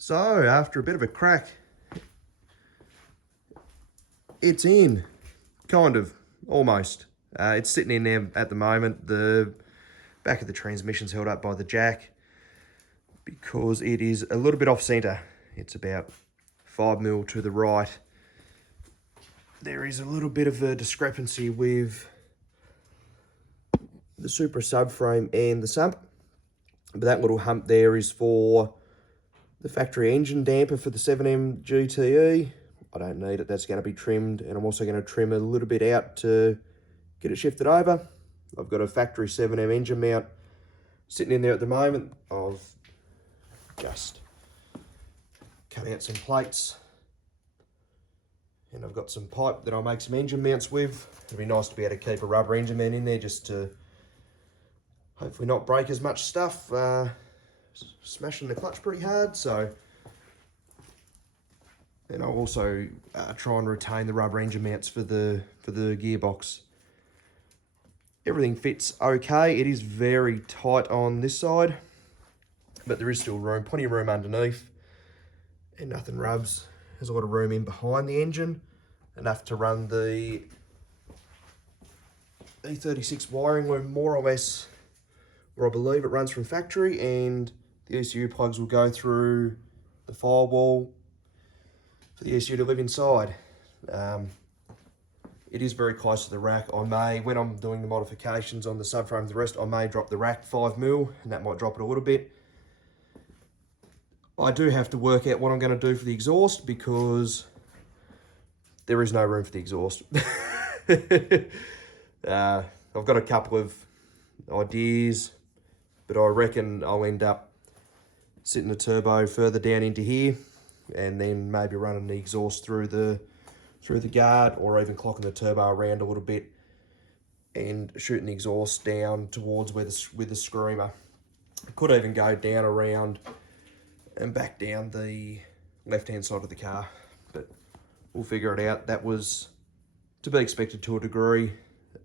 So, after a bit of a crack, it's in. Kind of. Almost. It's sitting in there at the moment. The back of the transmission's held up by the jack because it is a little bit off centre. It's about 5mm to the right. There is a little bit of a discrepancy with the Supra subframe and the sump. But that little hump there is for the factory engine damper for the 7M GTE. I don't need it, that's going to be trimmed, and I'm also going to trim a little bit out to get it shifted over. I've got a factory 7M engine mount sitting in there at the moment. I've just cut out some plates, and I've got some pipe that I'll make some engine mounts with. It'd be nice to be able to keep a rubber engine mount in there just to hopefully not break as much stuff. Smashing the clutch pretty hard, so. And I'll also try and retain the rubber engine mounts for the gearbox. Everything fits okay. It is very tight on this side, but there is still room, plenty of room underneath, and nothing rubs. There's a lot of room in behind the engine, enough to run the E36 wiring loom more or less where I believe it runs from factory, and the ECU plugs will go through the firewall for the ECU to live inside. It is very close to the rack. I may, when I'm doing the modifications on the subframe and the rest, I may drop the rack 5mm, and that might drop it a little bit. I do have to work out what I'm going to do for the exhaust because there is no room for the exhaust. I've got a couple of ideas, but I reckon I'll end up sitting the turbo further down into here, and then maybe running the exhaust through the guard, or even clocking the turbo around a little bit and shooting the exhaust down towards where the screamer. Could even go down around and back down the left-hand side of the car, but we'll figure it out. That was to be expected to a degree,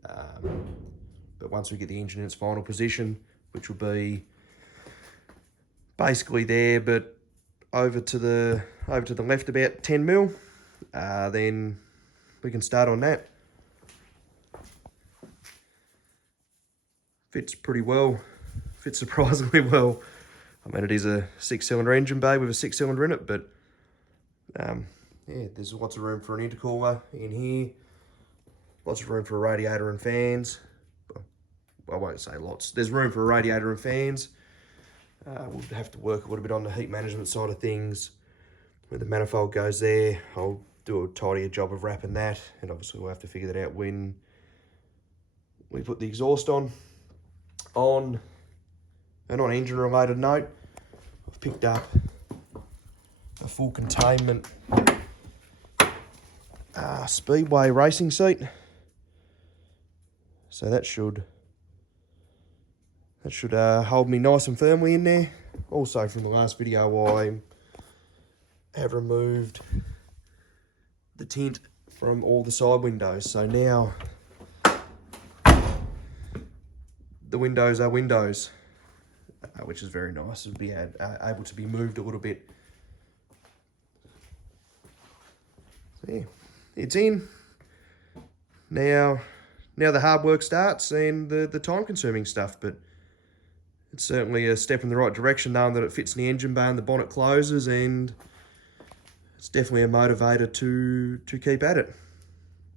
but once we get the engine in its final position, which will be basically there, but over to the left about 10mm, then we can start on that. Fits pretty well, fits surprisingly well. I mean, it is a 6-cylinder engine bay with a 6-cylinder in it, but yeah, there's lots of room for an intercooler in here, lots of room for a radiator and fans. Well, I won't say lots. There's room for a radiator and fans. We'll have to work a little bit on the heat management side of things. Where the manifold goes there, I'll do a tidier job of wrapping that, and obviously we'll have to figure that out when we put the exhaust on. On an engine related note, I've picked up a full containment Speedway racing seat. So that should hold me nice and firmly in there. Also, from the last video, I have removed the tint from all the side windows. So now the windows are windows, which is very nice. It'll be able to be moved a little bit. So yeah, it's in. Now the hard work starts and the time-consuming stuff, but it's certainly a step in the right direction, knowing that it fits in the engine bay and the bonnet closes, and it's definitely a motivator to keep at it.